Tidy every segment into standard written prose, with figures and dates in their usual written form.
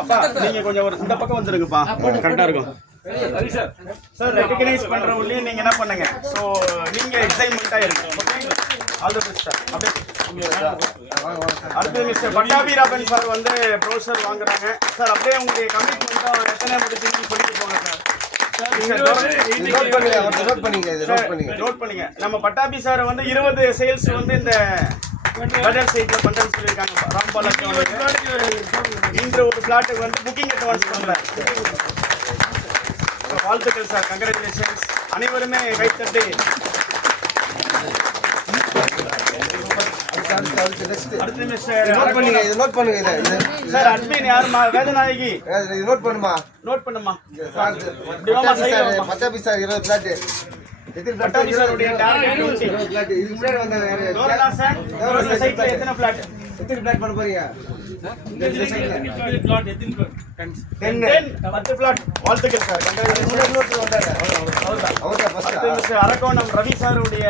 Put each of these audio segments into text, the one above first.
அப்பா நீங்க கொஞ்சம் ஒரு இந்த பக்கம் வந்துருங்கப்பா, கரெக்டா இருக்கும் சார். ரெகக்னைஸ் பண்ற உள்ளே நீங்க என்ன பண்ணுங்க, ஸோ நீங்க எக்ஸைட்மெண்டா இருக்கு. All the best sir. அப்படியே அடுத்து மிஸ்டர் பட்டாபிராமன் சார் வந்து ப்ரொஃபஸர் வாங்குறாங்க சார். அப்படியே உங்களுடைய கமிட்மெண்ட்டா எத்தனை படிச்சு படிக்க போங்க சார். நோட் பண்ணீங்க. நம்ம பட்டாபி சார் வந்து 20 சேல்ஸ் வந்து இந்த பஜாஜ் சைட்ல பண்றேன்னு சொல்லியிருக்காங்க. ராம்பால் இன்று ஒரு பிளாட்டுக்கு வந்து புக்கிங் அட்வான்ஸ் பண்றேன். வாழ்த்துக்கள் சார், கங்க்ராச்சுலேஷன்ஸ். அனைவருமே கைத்தட்டி. அடுத்து மிஸ்டர் நோட் பண்ணுங்க சார். அட்மின் யாருமா? வேதநாயகி. நோட் பண்ணுமா? நோட் பண்ணுமா? Pattabi sir 20 plot. பட்டாபி சாருடைய டார்கெட் 20 பிளாட். இதுக்கு முன்னாடி வந்த நோரா சார் இந்த சைட்ல எத்தனை பிளாட்? எத்தனை பிளாட் பண்ண போறீங்க? இந்த சைட்ல 10 பிளாட். வாழ்த்துக்கள் சார், கங்க்ராச்சுலேஷன்ஸ். அடுத்து மிஸ்டர் அரக்கோணம் ரவி சாருடைய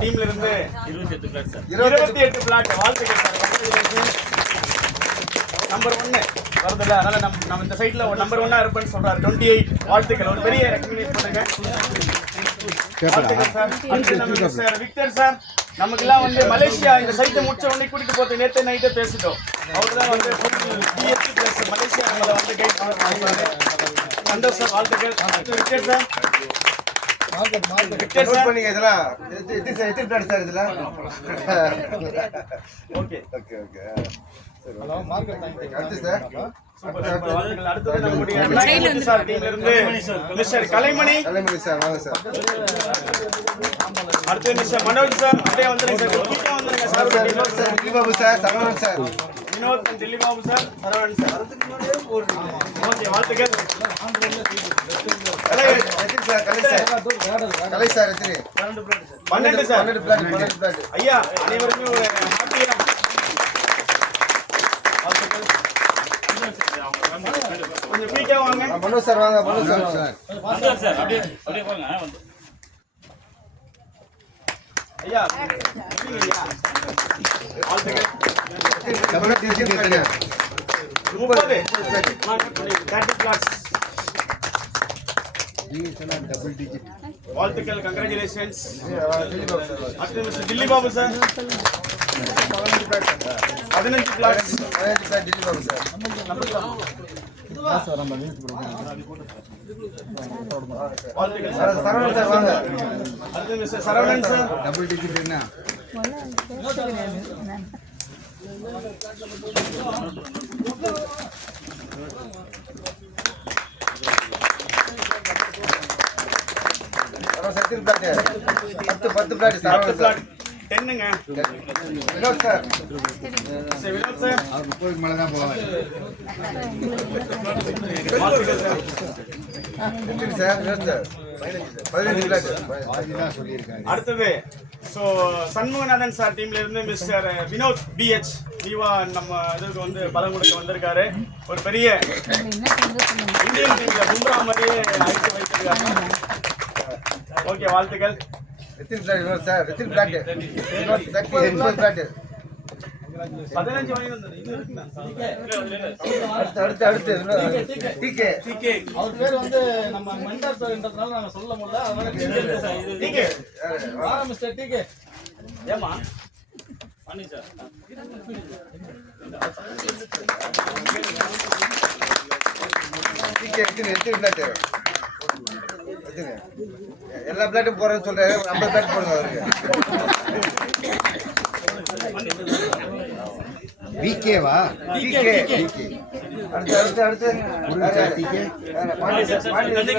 டீம்ல இருந்து 28 பிளாட் சார். 28 பிளாட். வாழ்த்துக்கள் சார், கங்க்ராச்சுலேஷன்ஸ். நம்பர் 1 வருதுல, அதனால நம்ம இந்த சைட்ல நம்பர் 1 இருப்பேன்னு சொல்றாரு. 28. வாழ்த்துக்கள், ஒரு பெரிய ரெக்கக்னைஸ் பண்ணுங்க. வாழ்த்துக்கள் சார். அடுத்து நம்ம மிஸ்டர் விக்டர் சார். நமக்கெல்லாம் வந்து மலேசியா இந்த சைட்டை முடிச்ச உடனே கூட்டிட்டு போட்டு நேற்று நைட்டே பேசிட்டோம். அவர் தான் வந்து பிஎஸ்சி பிளஸ் மலேசியா நம்மளை வந்து கைட் பண்ணுறாங்க. சந்தோஷ் சார், வாழ்த்துக்கள். Victor sir. நோட் பண்ணீங்க இதெல்லாம். எத்தனை பிளாட் சார் இதெல்லாம்? Okay okay okay. அடுத்து சார் அடுத்தது நம்முடைய சார் டீம்ல இருந்து மிஸ்டர் கலைமணி சார் வாங்க சார். அடுத்து மிஸ்டர் மனோஜ் சார். அப்படியே வந்துருங்க சார், கிட்ட வந்துருங்க sir. Dillibabu sir, Saravanan sir. Vinod Dillibabu sir, Saravanan sir. Okay, வாழ்த்துக்கள். கலை சார் எத்தனை? 12 சார். 12 பிளாட். ஐயா அனைவருக்கும் ஒரு ஹாப்பியா கொஞ்சம் குயிக்கா வாங்க. மனோஜ் சார் வாங்க. மனோஜ் சார். அப்படியே வாங்க. ஐயா வாழ்த்துக்கள். 30 வாழ்த்துக்கள், congratulations. Dillibabu sir 15 flats. Dillibabu sir. வாழ்த்துக்கள் சரவணன் சார் வாங்க. அடுத்து mister Saravanan sir. Double digit என்ன? சத்தின் பிளாட் 10 பிளாட். சரவணன் சார் 10ங்க. வினோத் சார். வினோத் சார் 30க்கு மேல தான் போவாங்க. வாழ்த்துக்கள் சார். எத்தனை சார்? Vinod sir 15 flat. அடுத்தது ஸோ சண்முகநாதன் சார் டீம்ல இருந்து மிஸ்டர் வினோத் பிஹெச் தீவா நம்ம இதுக்கு வந்து பலம் கொடுக்க வந்திருக்காரு. ஒரு பெரிய இந்தியன் டீம்ல பும்ரா மாதிரியே அழைத்து வைத்திருக்காங்க. ஓகே, வாழ்த்துக்கள். எத்தனை பிளாட் வினோத் சார்? எத்தனை பிளாட்? 30 பிளாட். 15 வாங்கி வந்தது. அடுத்து டிகே. அவர் பேர் வந்து நம்ம மெண்டர் சார்ன்றதுனால நாங்க சொல்ல முடியல. அதனால டிகே மிஸ்டர் டிகே. ஏமா பண்ணி சார். டிகே எத்தனை பிளாட்? எல்லா பிளாட்டும் போறேன்னு சொல்றாரு. 50 பிளாட் போடுங்க அவருக்கு. விகேவா? டிகே. அடுத்து டிகே.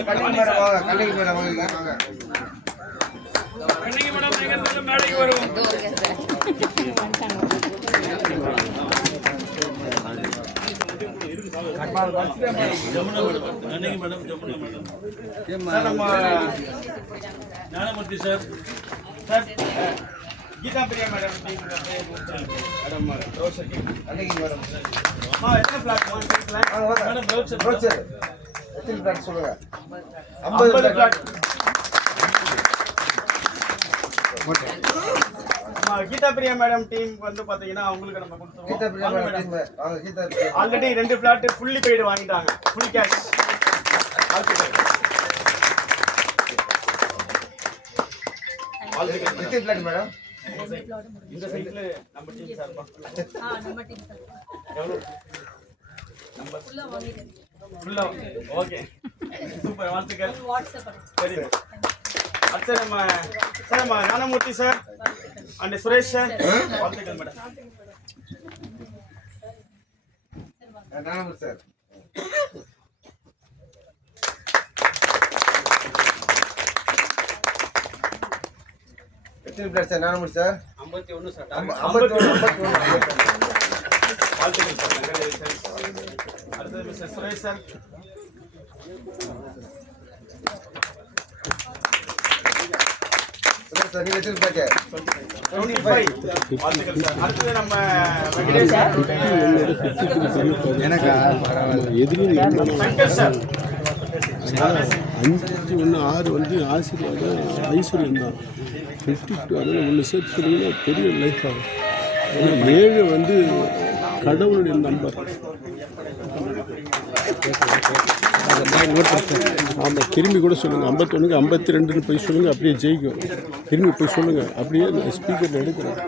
கண்ணிக்கு மேடம் வாங்க. கண்ணிக்கு மேடம் வாங்க. கண்ணிக்கு மேடம் நீங்க மேடைக்கு வருவோம். Gnanamoorthy sir. Geetha Priya madam madam Roshan கண்ணிக்கு மேடம். எத்தனை பிளாட்? மேடம் ரோச்சர். எத்தனை பிளாட் சொல்லுங்க 50 flat. Geetha Priya madam team வந்து பாத்தீங்கன்னா அவங்களுக்கு நம்ம கொடுத்துருவோம். கீதா பிரியா மேடம் டீம் வாங்க. Geetha Priya already 2 plot fully paid வாங்கிட்டாங்க, ஃபுல் கேஷ். எத்தனை பிளாட் மேடம்? இந்த சைடுல நம்ம டீம் சார்பா நம்ம டீம் சார் எவ்வளவு நம்பர் ஃபுல்லா ஓகே சூப்பர் வாழ்த்துக்கள். வாட்ஸ்அப் சரி அடுத்து நம்ம Gnanamoorthy sir and Suresh sir வாழ்த்துக்கள் மேடம். நானும் சார் எத்தனை பிளாட் சார்? நானும் சார் 51 சார் 51 வாழ்த்துக்கள் சார். அடுத்து மிஸ்டர் சுரேஷ் சார் சார் நீங்க எத்தனை பிளாட்? 25 வாழ்த்துக்கள் சார். அடுத்து நம்ம வெங்கடேஷ் சார் சங்கர் சார் 5-1-6 வந்து ஆசீர்வாதம் ஐஸ்வர்யம் தான். 52 அதில் ஒன்று சேர்த்து சொன்னீங்கன்னா பெரிய லைஃப் ஆகும். 7 வந்து கடவுளுடைய நம்பர். ஆமாம், திரும்பி கூட சொல்லுங்கள். 51க்கு 52ன்னு போய் சொல்லுங்கள், அப்படியே ஜெயிக்கும். திரும்பி போய் சொல்லுங்கள், அப்படியே ஸ்பீக்கரில் எடுக்கிறேன்.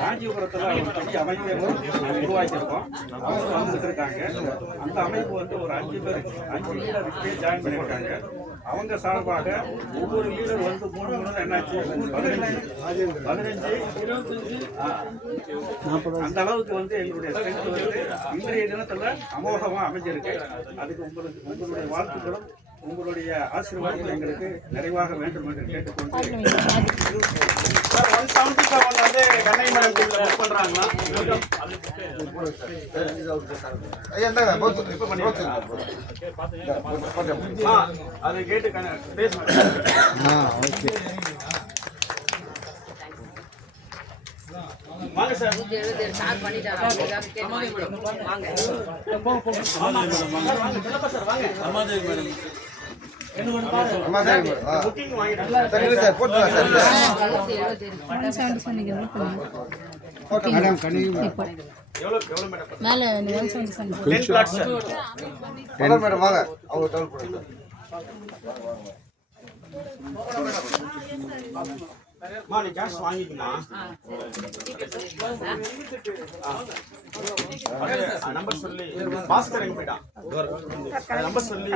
காஞ்சிபுரத்தில் ஒரு பெரிய அமைப்பை உருவாக்கியிருக்கோம். அவங்க வந்துருக்காங்க. அந்த அமைப்பு வந்து ஒரு 5 பேர் ஜாயின் பண்ணியிருக்காங்க. அவங்க சார்பாக ஒவ்வொரு லீடர் வந்து 3 என்னாச்சு 15 அந்த அளவுக்கு வந்து எங்களுடைய ஸ்ட்ரென்த் வந்து இன்றைய தினத்தில் அமோகமாக அமைஞ்சிருக்கு. அதுக்கு உங்களுடைய வாழ்த்துக்களும் உங்களுடைய ஆசீர்வாதங்கள் எங்களுக்கு நிறைவாக வேண்டும் என்று கேட்டுக்கொண்டு சார் 177 வந்து கண்ணை மேடம் டீம்ல புக் பண்றாங்களா? ஐயா இந்தாங்க போச்சு. இப்போ பண்ணிருக்கேன். அது கேட்டு பேசுங்க. ஓகே. வாங்க சார். ஸ்டார்ட் பண்ணிட்டாங்க வாங்க சார் வாங்க. அம்மா சார் புக்கிங் வாங்கிட்டாங்க. சார் இல்லை சார் போட்டுலாம் சார். மேடம் கனி எவ்வளவு மேடம்? மேல 10 பிளாட் சார். ஹலோ மேடம் வாங்க. அவங்க டவுன் பண்ணுங்க. நீ கேஷ் வாங்கிக்கலாம். நம்பர் சொல்லி பாஸ்கர் எங்க போயிட்டான்? நம்பர் சொல்லி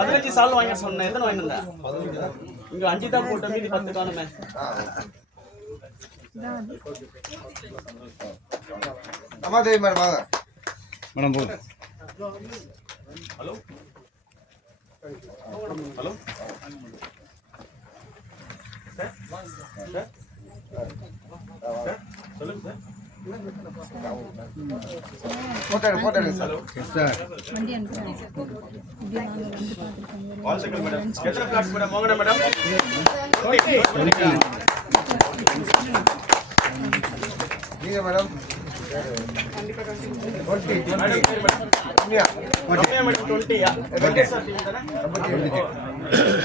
15 சால் வாங்க சொன்னேன். எத்தனை வாங்கிட்டு இருந்தேன்? இங்க 5 தான் போட்ட, மீதி 10 காணுமே. அம்மா தேவி மேடம் வாங்க. மேடம் போதும். ஹலோ ஹலோ சார் சார் சொல்லுங்க சார். போட்டோ எடுங்க சார். சார் வண்டி அனுப்புறேன் வாழ்த்துக்கள் மேடம். எத்தனை பிளாட்ஸ் மேடம்? மோகனா மேடம் நீங்க மேடம் 20 மேடம் பேர் மேடம் ரம்யா. ரம்யா மேடம் 20 யா? வெங்கடேஷ் சார் டீம் தானே?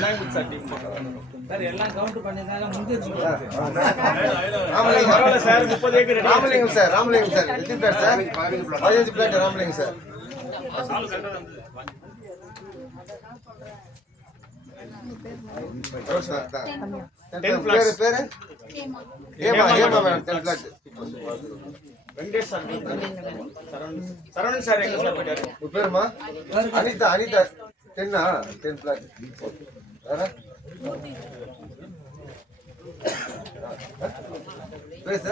Language sir team. பரவாயில்ல sir. 30 acre ready. Ramalingam sir எத்தனை plot sir? 15 flat Ramalingam sir. பேரு பேரு ஏமா madam 10 flat. Venkatesh sir Saravanan sir எங்க சார் போயிட்டாரு? உங்க பேருமா? அனிதா 10 பிளாட். வேற பேச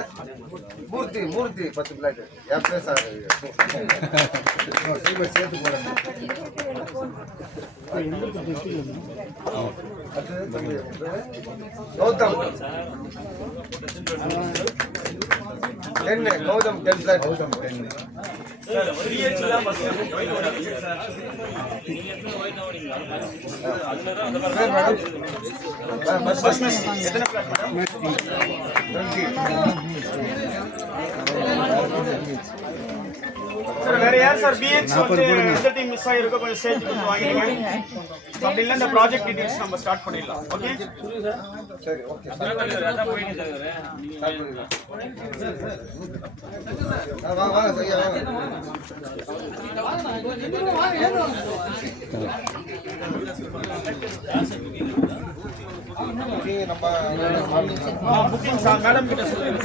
மூர்த்தி 10 பிளாட். என் பேச சேர்த்து போறேன். கௌதம் 10 கௌதம் 10 பிளாட் BH தான் first ஒயிட் ஓடாதீங்க சார். First miss. எத்தனை flat madam? 20 சார் வேற யார் சார் BH வந்து எந்த டீம் மிஸ் ஆயிருக்கோ கொஞ்சம் ஸ்டேஜ் கொடுத்து வாங்கிடுங்க. அப்படி இல்ல இந்த ப்ராஜெக்ட் டீடைல்ஸ் நம்ம ஸ்டார்ட் பண்ணிடலாம். ஓகே சரி ஓகே வாங்க சரியா வாங்க புக்கிங் சார் மேடம் கிட்ட சொல்லுங்க.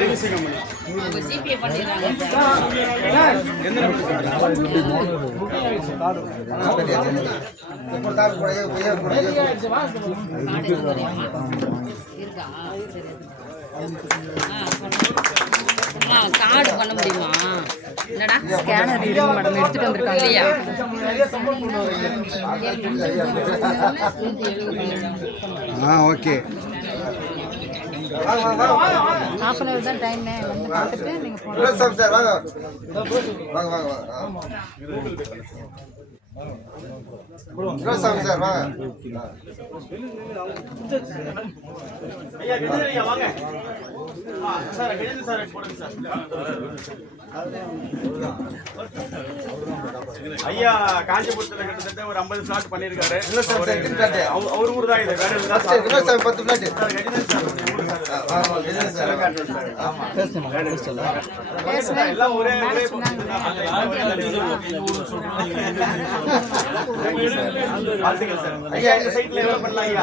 ரெஜிஸ்ட்ரேஷன் பண்ணி அவங்க ஜிபே பண்ணிடுறாங்க கார்டு பண்ண முடியுமா? என்னடா ஸ்கேனர் இருக்கு மேடம், எடுத்துட்டு வந்திருக்காங்க இல்லையா? ஓகே ஹாஃப் அன் அவர் தான் டைம், வந்து பார்த்துட்டு நீங்க போங்க. சார் வாங்க வாங்க வாங்க சாமி சார் வாங்க ஐயா கஜேந்திர ஐயா வாங்க. சார் கஜேந்திர சார் போடுங்க சார். ஐயா காஞ்சிபுரத்துல கிட்டத்தட்ட ஒரு 50 பிளாட் பண்ணிருக்காரு. இல்ல சார் கிட்டத்தட்ட அவர் ஊர் தான் இது, வேற எதுவும் sir 10 plot sir Gajendra sir ஊர் சார். எல்லாம் ஒரே வாழ்த்துக்கள் சார். ஐயா இந்த சைட்ல எவ்வளவு பண்ணலாம் ஐயா?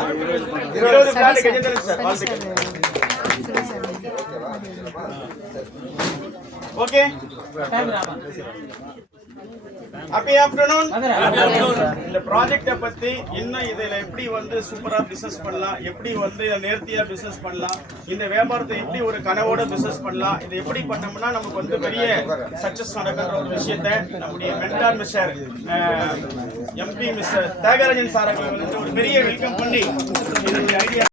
20 பிளாட் கஜேந்திரன் சார். வாழ்த்துக்கள். Okay happy afternoon. இந்த ப்ராஜெக்ட்டை பத்தி இன்னும் இதுல எப்படி வந்து சூப்பரா பிசினஸ் பண்ணலாம், எப்படி வந்து நேர்த்தியா பிசினஸ் பண்ணலாம், இந்த வியாபாரத்தை எப்படி ஒரு கனவோட பிசினஸ் பண்ணலாம், இது எப்படி பண்ணோம்னா நமக்கு வந்து பெரிய சக்சஸ் நடக்கிற ஒரு விஷயத்தை நம்முடைய mentor mister MP mister Thiyagarajan sir அவர்கள் வந்து ஒரு பெரிய வெல்கம் பண்ணி இதனுடைய ஐடியா